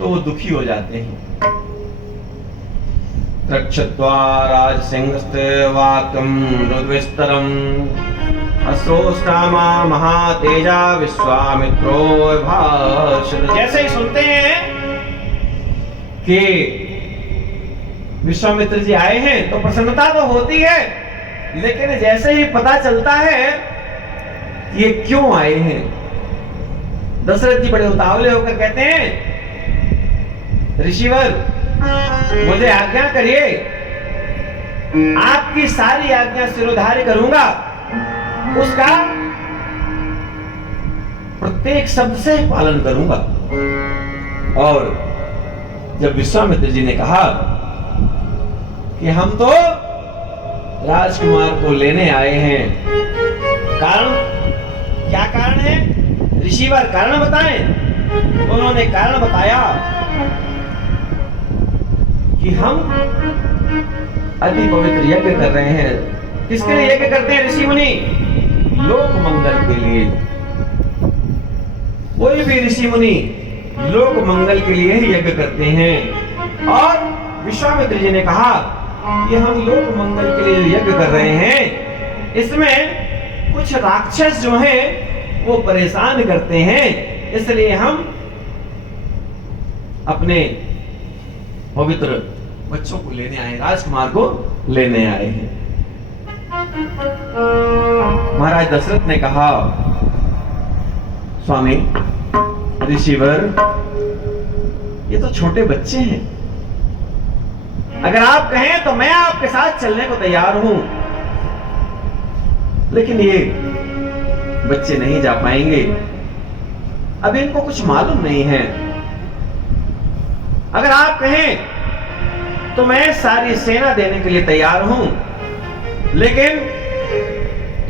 तो वो दुखी हो जाते हैं। रक्षत्वा राजसिंहस्ते वाक्यं रुद्विस्तरम् अश्रोष्टामा महातेजा विश्वामित्रो भाषत। जैसे ही सुनते हैं कि विश्वामित्र जी आए हैं तो प्रसन्नता तो होती है, लेकिन जैसे ही पता चलता है ये क्यों आए हैं, दशरथ जी बड़े उतावले होकर कहते हैं, ऋषिवर मुझे आज्ञा करिए, आपकी सारी आज्ञा सिरोधार्य करूंगा, उसका प्रत्येक शब्द से पालन करूंगा। और जब विश्वामित्र जी ने कहा कि हम तो राजकुमार को लेने आए हैं, कारण क्या कारण है ऋषिवर, कारण बताएं। उन्होंने कारण बताया कि हम अति पवित्र यज्ञ कर रहे हैं। किसके लिए यज्ञ करते हैं ऋषि मुनि? लोक मंगल के लिए। कोई भी ऋषि मुनि लोक मंगल के लिए ही यज्ञ करते हैं। और विश्वामित्र जी ने कहा कि हम लोक मंगल के लिए यज्ञ कर रहे हैं, इसमें कुछ राक्षस जो हैं वो परेशान करते हैं, इसलिए हम अपने पवित्र बच्चों को लेने आए, राजकुमार को लेने आए हैं। महाराज दशरथ ने कहा, स्वामी ऋषिवर, ये तो छोटे बच्चे हैं, अगर आप कहें तो मैं आपके साथ चलने को तैयार हूं, लेकिन ये बच्चे नहीं जा पाएंगे, अब इनको कुछ मालूम नहीं है। अगर आप कहें तो मैं सारी सेना देने के लिए तैयार हूं, लेकिन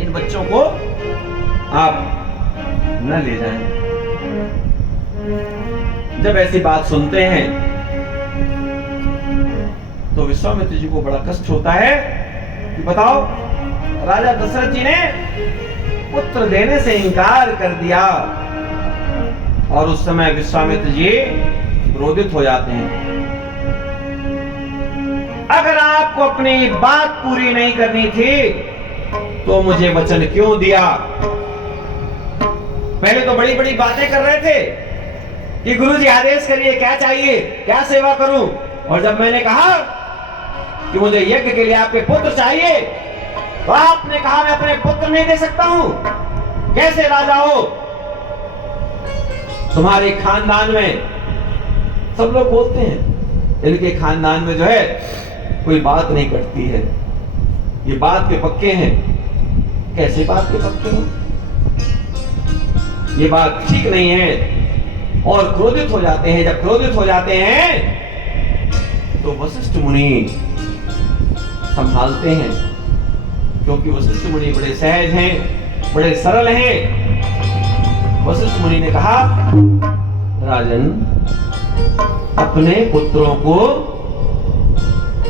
इन बच्चों को आप न ले जाएं। जब ऐसी बात सुनते हैं तो विश्वामित्र जी को बड़ा कष्ट होता है कि बताओ, राजा दशरथ जी ने पुत्र देने से इनकार कर दिया, और उस समय विश्वामित्र जी क्रोधित हो जाते हैं। अगर आपको अपनी बात पूरी नहीं करनी थी तो मुझे वचन क्यों दिया? पहले तो बड़ी बड़ी बातें कर रहे थे कि गुरुजी आदेश करिए, क्या चाहिए, क्या सेवा करूं, और जब मैंने कहा कि मुझे यज्ञ के लिए आपके पुत्र चाहिए तो आपने कहा मैं अपने पुत्र नहीं दे सकता हूं। कैसे राजा हो? तुम्हारे खानदान में सब लोग बोलते हैं इनके खानदान में जो है कोई बात नहीं कटती है, ये बात के पक्के हैं। कैसे बात के पक्के हो? ये बात ठीक नहीं है। और क्रोधित हो जाते हैं। जब क्रोधित हो जाते हैं तो वशिष्ठ मुनि संभालते हैं, क्योंकि वशिष्ठ मुनि बड़े सहज हैं, बड़े सरल हैं। वशिष्ठ मुनि ने कहा, राजन, अपने पुत्रों को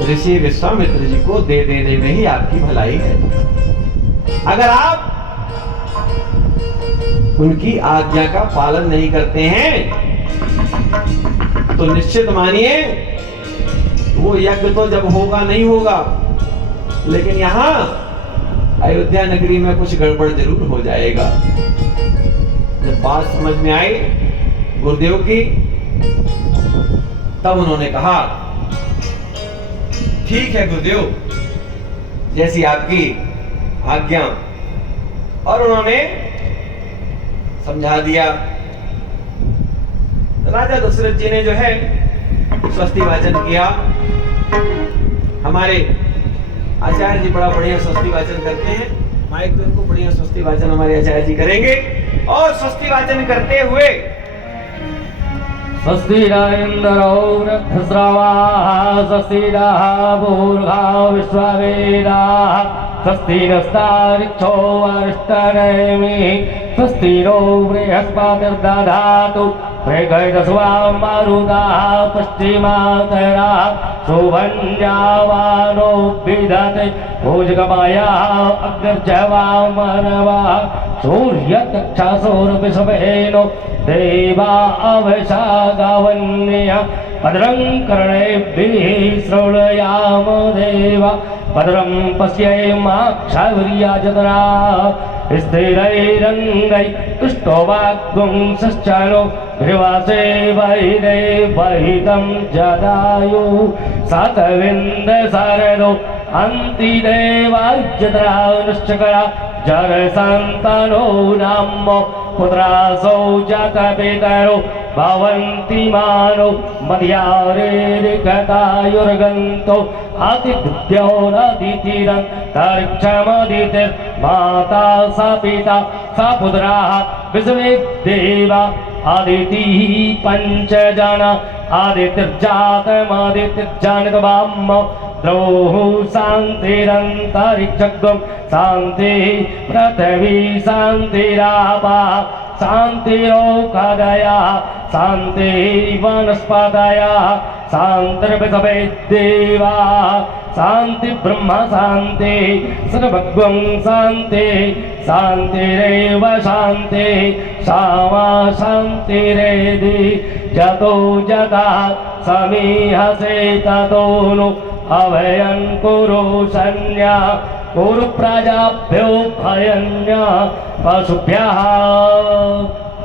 ऋषि विश्वामित्र जी को दे देने में ही आपकी भलाई है। अगर आप उनकी आज्ञा का पालन नहीं करते हैं तो निश्चित मानिए वो यज्ञ तो जब होगा नहीं होगा, लेकिन यहां अयोध्या नगरी में कुछ गड़बड़ जरूर हो जाएगा। जब बात समझ में आई गुरुदेव की, तब उन्होंने कहा, ठीक है गुरुदेव, जैसी आपकी आज्ञा। और उन्होंने समझा दिया। राजा दशरथ जी ने जो है स्वस्ति वाचन किया। हमारे आचार्य जी बड़ा बढ़िया स्वस्ति वाचन करते हैं, माइक तो उनको बढ़िया स्वस्ति वाचन हमारे आचार्य जी करेंगे। और स्वस्ति वाचन करते हुए, स्वस्ति इंद्रो वृद्धश्रवाः, स्वस्ति नः भूर्भुवः विश्ववेदाः, स्वस्ति नस्तारिक्षो अरिष्टनेमिः, स्वस्ति नो बृहस्पतिर्दधातु प्रेगैदस्वा मारुता पश्चिमातरा शोभन्यावानो विदते भोजगमाया अग्निर्जवा मनवा सूर्यतक्षासोर्विषभेनो देवा अवशा गावन्य भद्रं कर्णेभिः श्रृणयाम देवा भद्रं पश्येमाक्षावीर्यजत्रा स्थिरैरङ्गै तुष्टोवाग्गुंसश्चनो ध्रुवासे वैदे वहितं जदायु सातविन्दसारदो अन्तिदेवाज्यत्रा निश्चकरा जरसन्तानो नाम पुत्रासौ जातपितरो भवन्ति मानो मध्यारेरिकतायुर्गन्तो आतिथ्यो नदितिरन्तरिक्षमदितिर्माता सा पिता सा पुत्राः विश्वे देवा आदितिः पञ्चजना आदितिर्जातमादितिर्जानितवाम द्रोः शान्तिरन्तरिक्षगं शान्तिः पृथिवी शान्तिरापः शान्तिरोकादयः शान्तिः वनस्पतयः शान्तिर्विषवे देवाः शान्ति ब्रह्म शान्तिः सर्वज्ञं शान्तिः शान्तिरेव शान्तिः सामा शान्तिरेधि जतो जता समीहसे ततो नु अभयं कुरु सन्या कुरु प्रजाभ्यो भयन्या पशुभ्यः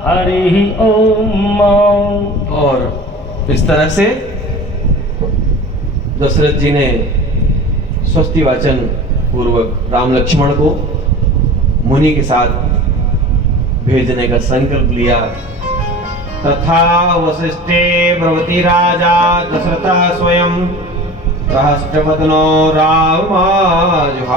हरि ओम। और इस तरह से दशरथ जी ने स्वस्ति वाचन पूर्वक राम लक्ष्मण को मुनि के साथ भेजने का संकल्प लिया। तथा वसिष्ठे ब्रवति राजा दशरथ स्वयं सहस्रवदनो राम